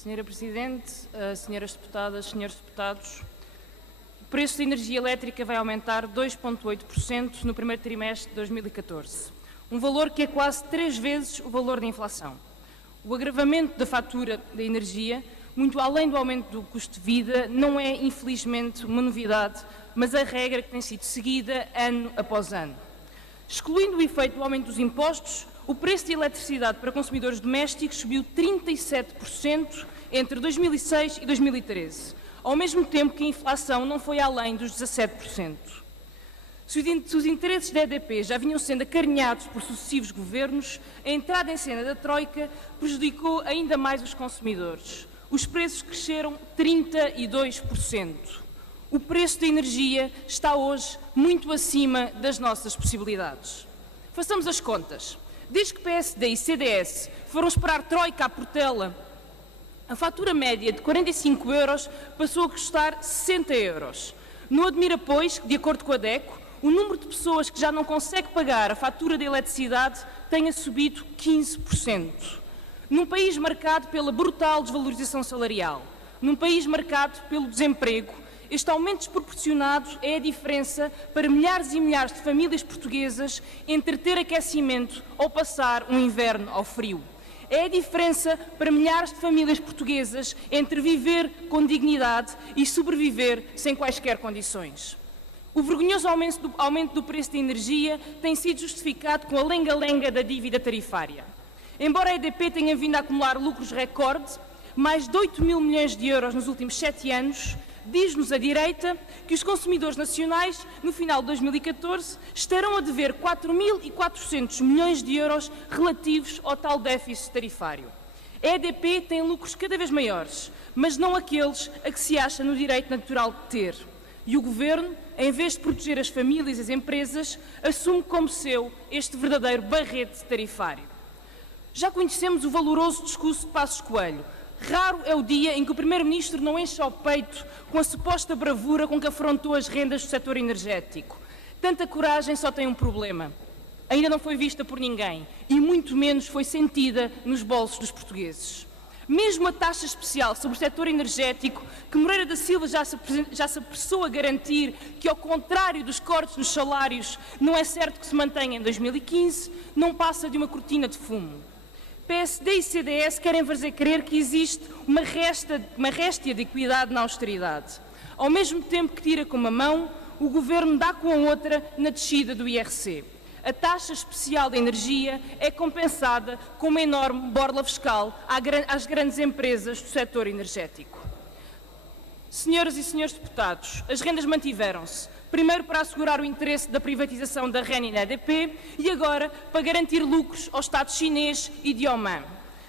Senhora Presidente, senhoras deputadas, senhores deputados, o preço da energia elétrica vai aumentar 2,8% no primeiro trimestre de 2014, um valor que é quase 3 vezes o valor da inflação. O agravamento da fatura da energia, muito além do aumento do custo de vida, não é, infelizmente, uma novidade, mas a regra que tem sido seguida ano após ano. Excluindo o efeito do aumento dos impostos, o preço de eletricidade para consumidores domésticos subiu 37% entre 2006 e 2013, ao mesmo tempo que a inflação não foi além dos 17%. Se os interesses da EDP já vinham sendo acarinhados por sucessivos governos, a entrada em cena da Troika prejudicou ainda mais os consumidores. Os preços cresceram 32%. O preço da energia está hoje muito acima das nossas possibilidades. Façamos as contas. Desde que PSD e CDS foram esperar Troika à Portela, a fatura média de 45 euros passou a custar 60 euros. Não admira, pois, que, de acordo com a DECO, o número de pessoas que já não consegue pagar a fatura de eletricidade tenha subido 15%. Num país marcado pela brutal desvalorização salarial, num país marcado pelo desemprego, este aumento desproporcionado é a diferença para milhares e milhares de famílias portuguesas entre ter aquecimento ou passar um inverno ao frio. É a diferença para milhares de famílias portuguesas entre viver com dignidade e sobreviver sem quaisquer condições. O vergonhoso aumento do preço da energia tem sido justificado com a lenga-lenga da dívida tarifária. Embora a EDP tenha vindo a acumular lucros recorde, mais de 8 mil milhões de euros nos últimos 7 anos, diz-nos a direita que os consumidores nacionais, no final de 2014, estarão a dever 4.400 milhões de euros relativos ao tal déficit tarifário. A EDP tem lucros cada vez maiores, mas não aqueles a que se acha no direito natural de ter. E o Governo, em vez de proteger as famílias e as empresas, assume como seu este verdadeiro barrete tarifário. Já conhecemos o valoroso discurso de Passos Coelho. Raro é o dia em que o Primeiro-Ministro não enche ao peito com a suposta bravura com que afrontou as rendas do setor energético. Tanta coragem só tem um problema. Ainda não foi vista por ninguém e muito menos foi sentida nos bolsos dos portugueses. Mesmo a taxa especial sobre o setor energético, que Moreira da Silva já se apressou a garantir que, ao contrário dos cortes nos salários, não é certo que se mantenha em 2015, não passa de uma cortina de fumo. PSD e CDS querem fazer crer que existe uma réstia de equidade na austeridade. Ao mesmo tempo que tira com uma mão, o Governo dá com a outra na descida do IRC. A taxa especial de energia é compensada com uma enorme borla fiscal às grandes empresas do setor energético. Senhoras e senhores deputados, as rendas mantiveram-se. Primeiro para assegurar o interesse da privatização da REN e da EDP e agora para garantir lucros ao Estado chinês e de Oman.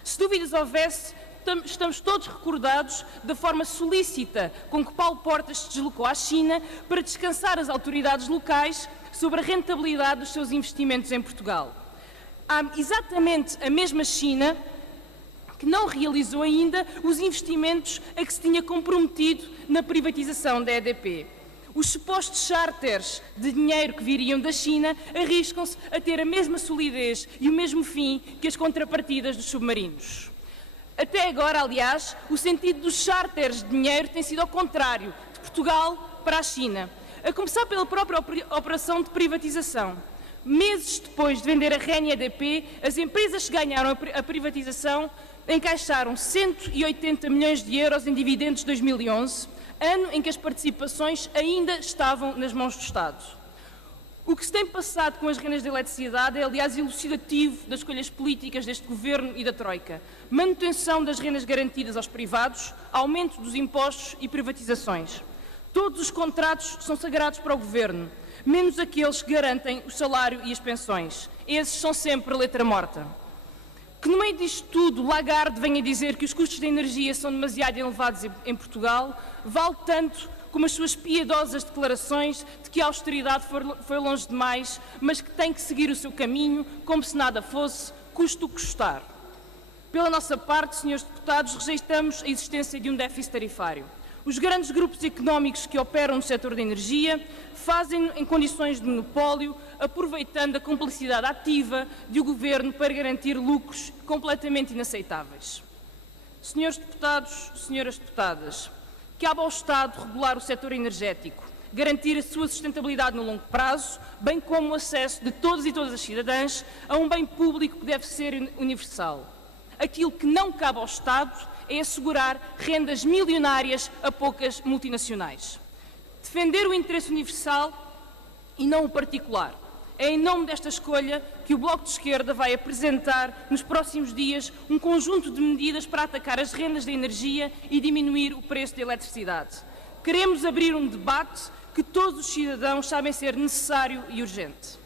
Se dúvidas houvesse, estamos todos recordados da forma solícita com que Paulo Portas se deslocou à China para descansar as autoridades locais sobre a rentabilidade dos seus investimentos em Portugal. Há exatamente a mesma China que não realizou ainda os investimentos a que se tinha comprometido na privatização da EDP. Os supostos charters de dinheiro que viriam da China arriscam-se a ter a mesma solidez e o mesmo fim que as contrapartidas dos submarinos. Até agora, aliás, o sentido dos charters de dinheiro tem sido ao contrário, de Portugal para a China, a começar pela própria operação de privatização. Meses depois de vender a REN e a EDP, as empresas que ganharam a privatização encaixaram 180 milhões de euros em dividendos de 2011, ano em que as participações ainda estavam nas mãos do Estado. O que se tem passado com as rendas de eletricidade é, aliás, elucidativo das escolhas políticas deste Governo e da Troika. Manutenção das rendas garantidas aos privados, aumento dos impostos e privatizações. Todos os contratos são sagrados para o Governo, menos aqueles que garantem o salário e as pensões. Esses são sempre letra morta. Que no meio disto tudo Lagarde venha dizer que os custos da energia são demasiado elevados em Portugal, vale tanto como as suas piedosas declarações de que a austeridade foi longe demais, mas que tem que seguir o seu caminho, como se nada fosse, custe o que custar. Pela nossa parte, senhores deputados, rejeitamos a existência de um déficit tarifário. Os grandes grupos económicos que operam no setor da energia fazem em condições de monopólio, aproveitando a complicidade ativa de o Governo para garantir lucros completamente inaceitáveis. Senhores deputados, senhoras deputadas, cabe ao Estado regular o setor energético, garantir a sua sustentabilidade no longo prazo, bem como o acesso de todos e todas as cidadãs a um bem público que deve ser universal. Aquilo que não cabe ao Estado é assegurar rendas milionárias a poucas multinacionais. Defender o interesse universal e não o particular. É em nome desta escolha que o Bloco de Esquerda vai apresentar nos próximos dias um conjunto de medidas para atacar as rendas da energia e diminuir o preço da eletricidade. Queremos abrir um debate que todos os cidadãos sabem ser necessário e urgente.